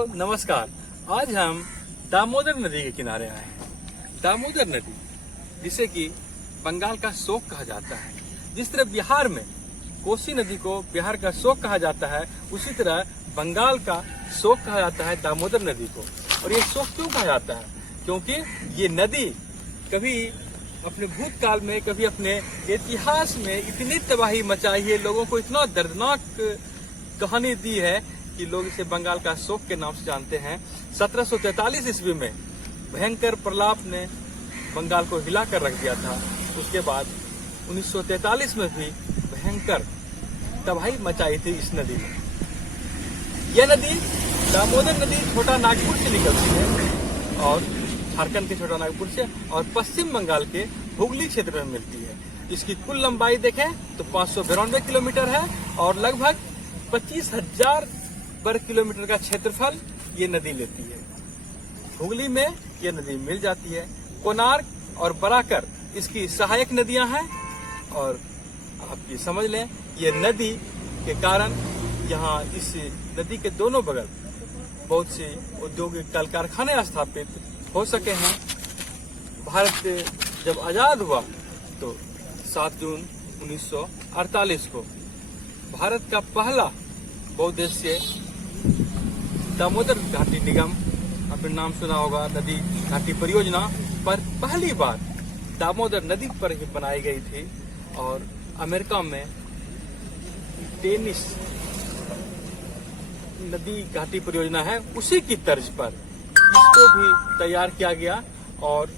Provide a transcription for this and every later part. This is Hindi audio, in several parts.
नमस्कार। आज हम दामोदर नदी के किनारे आए हैं। दामोदर नदी जिसे कि बंगाल का शोक कहा जाता है। जिस तरह बिहार में कोसी नदी को बिहार का शोक कहा जाता है, उसी तरह बंगाल का शोक कहा जाता है दामोदर नदी को। और ये शोक क्यों कहा जाता है? क्योंकि ये नदी कभी अपने भूतकाल में, कभी अपने इतिहास में इतनी तबाही मचाई है, लोगों को इतना दर्दनाक कहानी दी है कि लोग इसे बंगाल का शोक के नाम से जानते हैं। 1743 ईस्वी में भयंकर प्रलाप ने बंगाल को हिला कर रख दिया था। उसके बाद 1943 में भी भयंकर तबाही मचाई थी इस नदी में। यह नदी दामोदर नदी छोटा नागपुर से निकलती है और झारखंड के छोटा नागपुर से और पश्चिम बंगाल के हुगली क्षेत्र में मिलती है। इसकी कुल लंबाई देखें तो 592 किलोमीटर है और लगभग 25,000 वर्ग किलोमीटर का क्षेत्रफल ये नदी लेती है। हुगली में ये नदी मिल जाती है। कोणार्क और बराकर इसकी सहायक नदियां हैं। और आप ये समझ लें, ये नदी के कारण यहाँ इस नदी के दोनों बगल बहुत से औद्योगिक कल कारखाने स्थापित हो सके हैं। भारत जब आजाद हुआ तो 7 जून 1948 को भारत का पहला बहुउद्देशीय दामोदर घाटी निगम, आपने नाम सुना होगा, नदी घाटी परियोजना पर पहली बार दामोदर नदी पर ही बनाई गई थी। और अमेरिका में टेनिस नदी घाटी परियोजना है, उसी की तर्ज पर इसको भी तैयार किया गया। और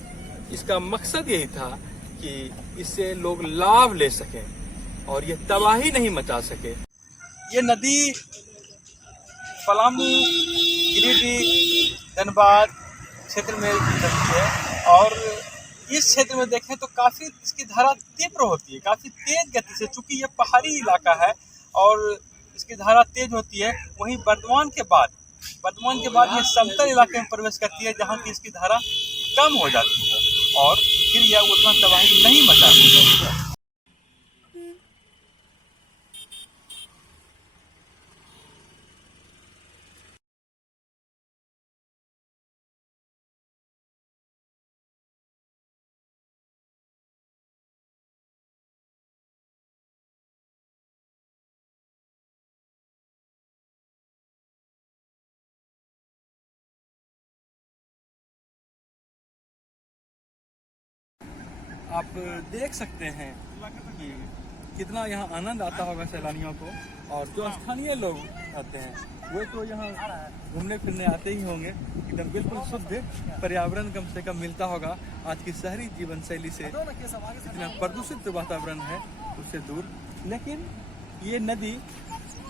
इसका मकसद यही था कि इससे लोग लाभ ले सकें और ये तबाही नहीं मचा सके। ये नदी पलामू, गिरिडीह, धनबाद क्षेत्र में चलती है। और इस क्षेत्र में देखें तो काफी इसकी धारा तीव्र होती है, काफी तेज गति से। चूंकि ये पहाड़ी इलाका है और इसकी धारा तेज होती है। वहीं बर्धमान के बाद ये समतल इलाके में प्रवेश करती है, जहाँ की इसकी धारा कम हो जाती है और फिर यह उतना तबाही नहीं मचाती है। आप देख सकते हैं कि कितना यहाँ आनंद आता होगा सैलानियों को। और जो स्थानीय लोग आते हैं वे तो यहाँ घूमने फिरने आते ही होंगे। एकदम बिल्कुल शुद्ध पर्यावरण कम से कम मिलता होगा। आज की शहरी जीवन शैली से इतना प्रदूषित वातावरण है उससे दूर। लेकिन ये नदी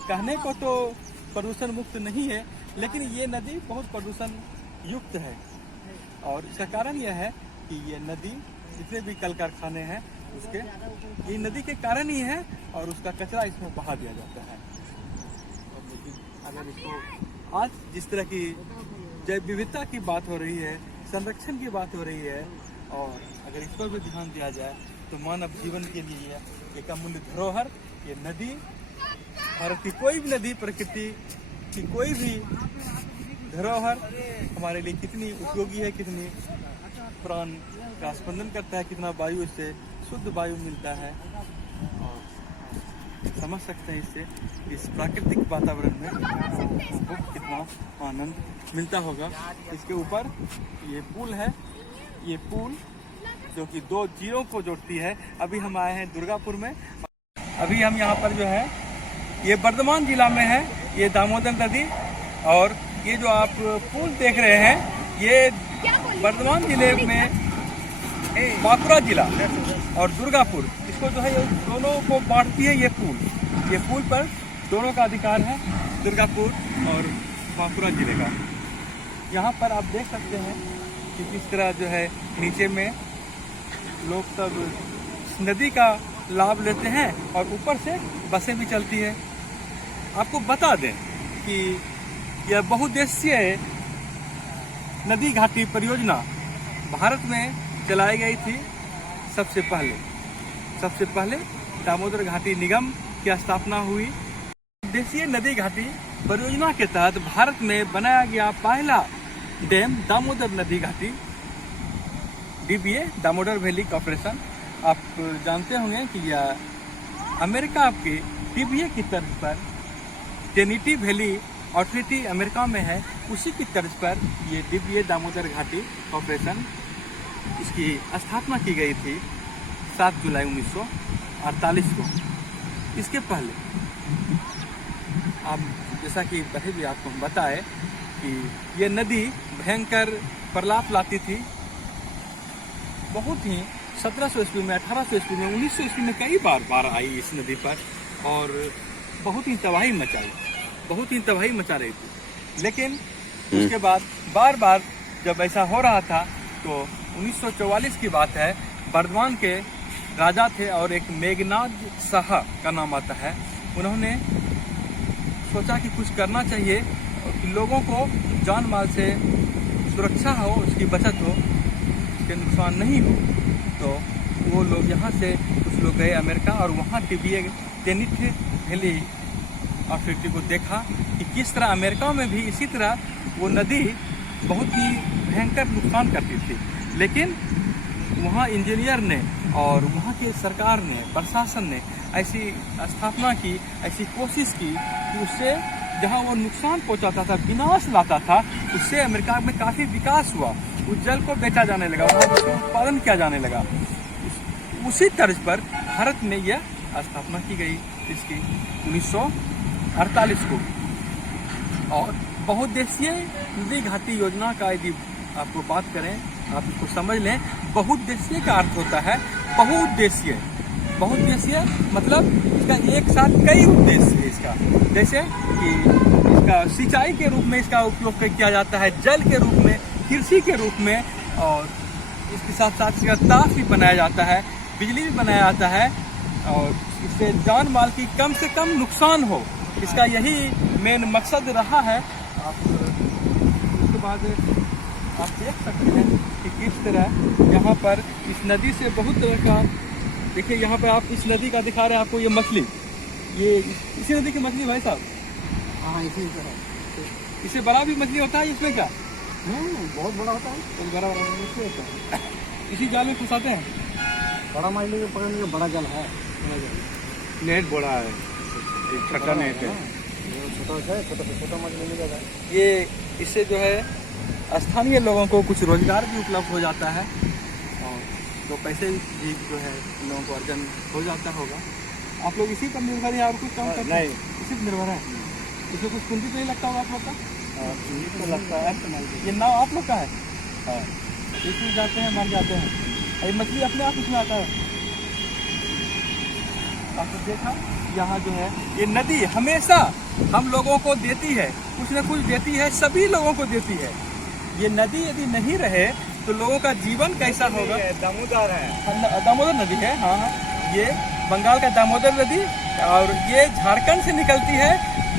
कहने को तो प्रदूषण मुक्त नहीं है, लेकिन ये नदी बहुत प्रदूषण युक्त है। और इसका कारण यह है कि ये नदी जितने भी कल कारखाने हैं उसके ये नदी के कारण ही है और उसका कचरा इसमें बहा दिया जाता है। और लेकिन अगर इसको आज जिस तरह की जैव विविधता की बात हो रही है, संरक्षण की बात हो रही है, और अगर इस पर भी ध्यान दिया जाए तो मानव जीवन के लिए एक अमूल्य धरोहर ये नदी, भारत की कोई भी नदी, प्रकृति की कोई भी धरोहर हमारे लिए कितनी उपयोगी है, कितनी प्राण का स्पंदन करता है, कितना वायु इससे शुद्ध वायु मिलता है। और समझ सकते हैं इससे इस प्राकृतिक वातावरण में हमको कितना आनंद मिलता होगा। इसके ऊपर ये पुल है, ये पुल जो कि 2 जिलों को जोड़ती है। अभी हम आए हैं दुर्गापुर में। अभी हम यहाँ पर जो है ये बर्धमान जिला में है, ये दामोदर नदी। और ये जो आप पुल देख रहे हैं ये बर्धमान जिले में बांकुड़ा जिला और दुर्गापुर, इसको जो है ये दोनों को बांटती है। ये पुल पर दोनों का अधिकार है, दुर्गापुर और बांकुड़ा जिले का। यहाँ पर आप देख सकते हैं कि किस तरह जो है नीचे में लोग सब नदी का लाभ लेते हैं और ऊपर से बसें भी चलती है। आपको बता दें कि यह बहुउद्देशीय नदी घाटी परियोजना भारत में चलाई गई थी। सबसे पहले दामोदर घाटी निगम की स्थापना हुई। उद्देशीय नदी घाटी परियोजना के तहत भारत में बनाया गया पहला डैम दामोदर नदी घाटी DVA दामोदर वैली कॉर्पोरेशन। आप जानते होंगे कि यह अमेरिका के DVA की तर्ज पर ट्रिनिटी वैली अथॉरिटी अमेरिका में है, उसी की तर्ज पर ये DVA दामोदर घाटी कॉर्पोरेशन इसकी स्थापना की गई थी 7 जुलाई 1948 को। इसके पहले आप जैसा कि पहले भी आपको हम बताए कि ये नदी भयंकर प्रलाप लाती थी। बहुत ही 1700 ईस्वी में, 1800 ईस्वी में, 1900 ईस्वी में कई बार आई इस नदी पर और बहुत ही तबाही मचा रही थी। लेकिन उसके बाद बार जब ऐसा हो रहा था तो 1944 की बात है, बर्दवान के राजा थे और एक मेघनाद शाह का नाम आता है। उन्होंने सोचा कि कुछ करना चाहिए कि लोगों को जान माल से सुरक्षा हो, उसकी बचत हो, उसके नुकसान नहीं हो। तो वो लोग यहाँ से कुछ लोग गए अमेरिका और वहाँ DVA ट्रिनिटी वैली अथॉरिटी को देखा कि किस तरह अमेरिका में भी इसी तरह वो नदी बहुत ही भयंकर नुकसान करती थी। लेकिन वहाँ इंजीनियर ने और वहाँ की सरकार ने, प्रशासन ने ऐसी स्थापना की, ऐसी कोशिश की कि उससे जहाँ वो नुकसान पहुँचाता था, विनाश लाता था, उससे अमेरिका में काफ़ी विकास हुआ। उस जल को बेचा जाने लगा, वहाँ उसका उत्पादन किया जाने लगा। उसी तर्ज पर भारत में यह स्थापना की गई इसकी 1948 को। और बहुउद्देशीय नदी घाटी योजना का यदि आपको बात करें, आप इसको समझ लें, बहुउद्देशीय का अर्थ होता है बहुउद्देशीय। बहुउद्देशीय मतलब इसका एक साथ कई उद्देश्य है इसका। जैसे कि इसका सिंचाई के रूप में इसका उपयोग किया जाता है, जल के रूप में, कृषि के रूप में, और इसके साथ साथ इसका ताप भी बनाया जाता है, बिजली भी बनाया जाता है, और इससे जान माल की कम से कम नुकसान हो, इसका यही मेन मकसद रहा है। आप उसके बाद आप देख सकते हैं कि किस तरह यहाँ पर इस नदी से बहुत तरह का, देखिए यहाँ पे आप इस नदी का दिखा रहे हैं आपको ये मछली, ये इसी नदी की मछली भाई साहब। हाँ, इसी तरह इससे बड़ा भी मछली होता है इसमें क्या? बहुत बड़ा होता है, तो बड़ा मछली होता है, इसी जाल में फंसाते हैं। बड़ा मछली को पकड़ने का बड़ा जाल है, नेट बड़ा है, एक छोटा नेट है, छोटा मछली मिल जाता है। ये इससे जो है स्थानीय लोगों को कुछ रोजगार भी उपलब्ध हो जाता है और तो पैसे भी जो है लोगों को अर्जन हो जाता होगा। आप लोग इसी पर निर्भर है और कुछ काम करते हैं? इसी पर निर्भर है। इसमें कुछ पूंजी तो नहीं लगता होगा आप लोग का? तो लगता है। ये नाव आप लोग का है? इसमें जाते हैं, मर जाते हैं, ये मछली अपने आप इसमें आता है। आपने देखा यहाँ जो है ये नदी हमेशा हम लोगों को देती है, कुछ न कुछ देती है, सभी लोगों को देती है। ये नदी यदि नहीं रहे तो लोगों का जीवन कैसा होगा? दामोदर है, दामोदर नदी है, हाँ, ये बंगाल का दामोदर नदी, और ये झारखंड से निकलती है,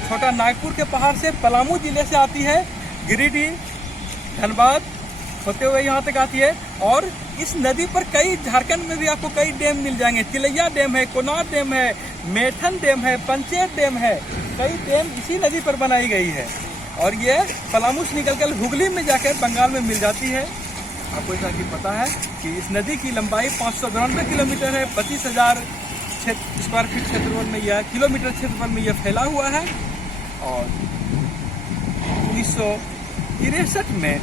छोटा नागपुर के पहाड़ से, पलामू जिले से आती है, गिरिडीह, धनबाद होते हुए यहाँ तक आती है। और इस नदी पर कई, झारखंड में भी आपको कई डैम मिल जाएंगे। तिलैया डैम है, कोनार डैम है, मेठन डैम है, पंचेत डैम है, कई डैम इसी नदी पर बनाई गई है। और ये पलामू से निकलकर हुगली में जाकर बंगाल में मिल जाती है। आपको ऐसा कि पता है कि इस नदी की लंबाई 592 किलोमीटर है, 25,000 स्क्वायर फीट क्षेत्रफल में यह, किलोमीटर क्षेत्रफल में यह फैला हुआ है। और 1963 में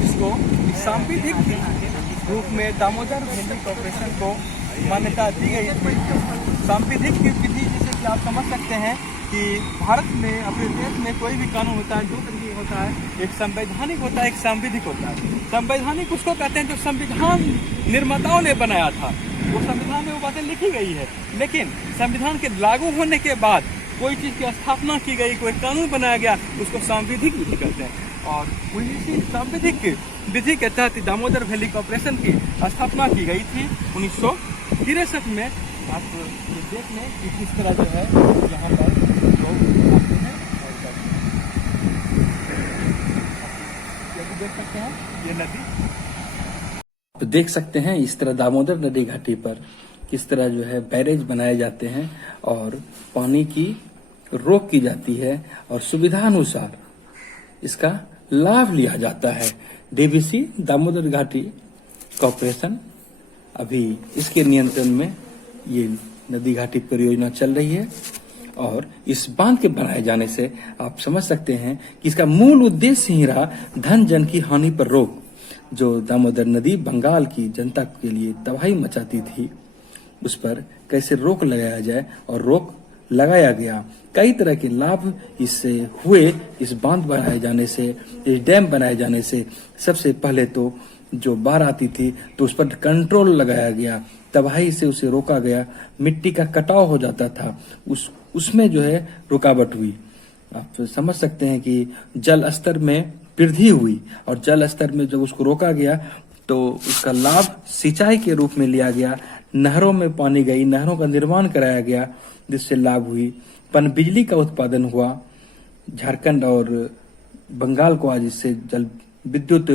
इसको सांविधिक रूप में दामोदर वैली कॉर्पोरेशन को मान्यता दी गई थी। सांविधिक की विधि जैसे कि आप समझ सकते हैं कि भारत में, अपने देश में कोई भी कानून होता है, दो तरीके होता है, एक संवैधानिक होता है, एक सांविधिक होता है। संवैधानिक उसको कहते हैं जो संविधान निर्माताओं ने बनाया था, वो संविधान में वो बातें लिखी गई है। लेकिन संविधान के लागू होने के बाद कोई चीज़ की स्थापना की गई, कोई कानून बनाया गया, उसको सांविधिक विधि कहते हैं। और इसी सांविधिक विधि के तहत दामोदर वैली कॉर्पोरेशन की स्थापना की गई थी 1963 में। आप ये देख लें कि किस तरह जो है यहाँ पर लोग आते हैं और जाते हैं। ये देख सकते हैं ये नदी, तो देख सकते हैं इस तरह दामोदर नदी घाटी पर किस तरह जो है बैरेज बनाए जाते हैं और पानी की रोक की जाती है और सुविधानुसार इसका लाभ लिया जाता है। डीवीसी दामोदर घाटी कॉरपोरेशन अभी इसके नियंत्रण में ये नदी घाटी परियोजना चल रही है और इस बांध के बनाए जाने से आप समझ सकते हैं कि इसका मूल उद्देश्य ही रहा धन जन की हानि पर रोक। जो दामोदर नदी बंगाल की जनता के लिए तबाही मचाती थी, उस पर कैसे रोक लगाया जाए और रोक लगाया गया। कई तरह के लाभ इससे हुए। इस बांध बनाए जाने से, इस डैम बनाए जाने से सबसे पहले तो जो बाढ़ आती थी तो उस पर कंट्रोल लगाया गया, तबाही से उसे रोका गया। मिट्टी का कटाव हो जाता था, उसमें जो है रुकावट हुई। आप तो समझ सकते हैं कि जल स्तर में वृद्धि हुई और जल स्तर में जब उसको रोका गया तो उसका लाभ सिंचाई के रूप में लिया गया। नहरों में पानी गई, नहरों का निर्माण कराया गया जिससे लाभ हुई। पनबिजली का उत्पादन हुआ। झारखंड और बंगाल को आज इससे जल विद्युत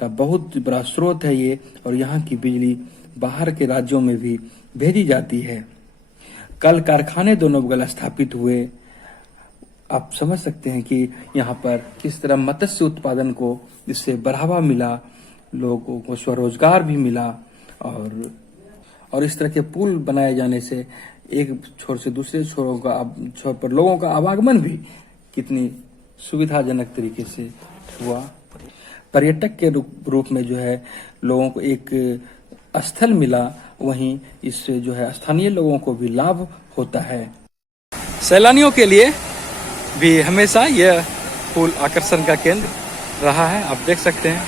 का बहुत बड़ा स्रोत है ये, और यहाँ की बिजली बाहर के राज्यों में भी भेजी जाती है। कल कारखाने दोनों बगल स्थापित हुए। आप समझ सकते हैं कि यहाँ पर किस तरह मत्स्य उत्पादन को इससे बढ़ावा मिला, लोगों को स्वरोजगार भी मिला और इस तरह के पुल बनाए जाने से एक छोर से दूसरे छोर पर लोगों का आवागमन भी कितनी सुविधाजनक तरीके से हुआ। पर्यटक के रूप में जो है लोगों को एक स्थल मिला, वहीं इससे जो है स्थानीय लोगों को भी लाभ होता है। सैलानियों के लिए भी हमेशा यह पुल आकर्षण का केंद्र रहा है। आप देख सकते हैं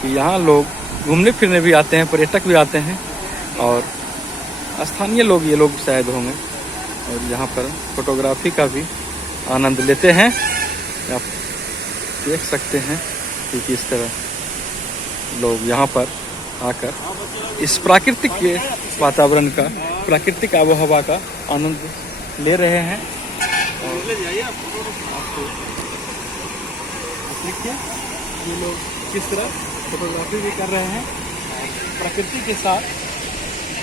कि यहाँ लोग घूमने फिरने भी आते हैं, पर्यटक भी आते हैं और स्थानीय लोग ये लोग शायद होंगे और यहाँ पर फोटोग्राफी का भी आनंद लेते हैं। आप देख सकते हैं कि किस तरह लोग यहाँ पर आकर इस प्राकृतिक के वातावरण का, प्राकृतिक आबोहवा का आनंद ले रहे हैं। और आपको देखिए ये लोग किस तरह फोटोग्राफी भी कर रहे हैं। प्रकृति के साथ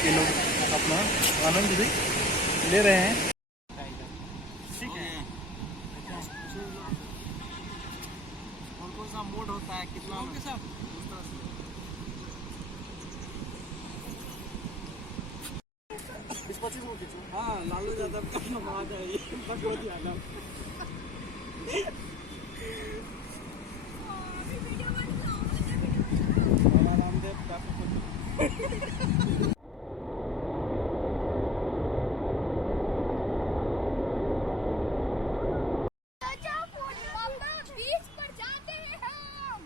ये लोग अपना आनंद भी ले रहे हैं। ठीक है, कौन सा मोड होता है, कितना के साथ हाँ लालू यादव का आवाज है ये भगवती यादव। रामदेव बीच पर जाते हैं हम।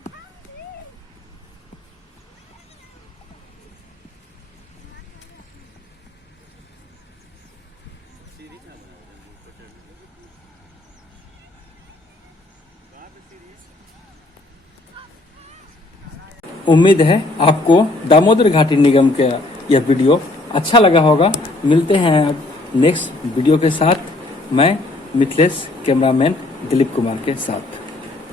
उम्मीद है आपको दामोदर घाटी निगम का यह वीडियो अच्छा लगा होगा। मिलते हैं नेक्स्ट वीडियो के साथ। मैं मिथिलेश, कैमरामैन दिलीप कुमार के साथ।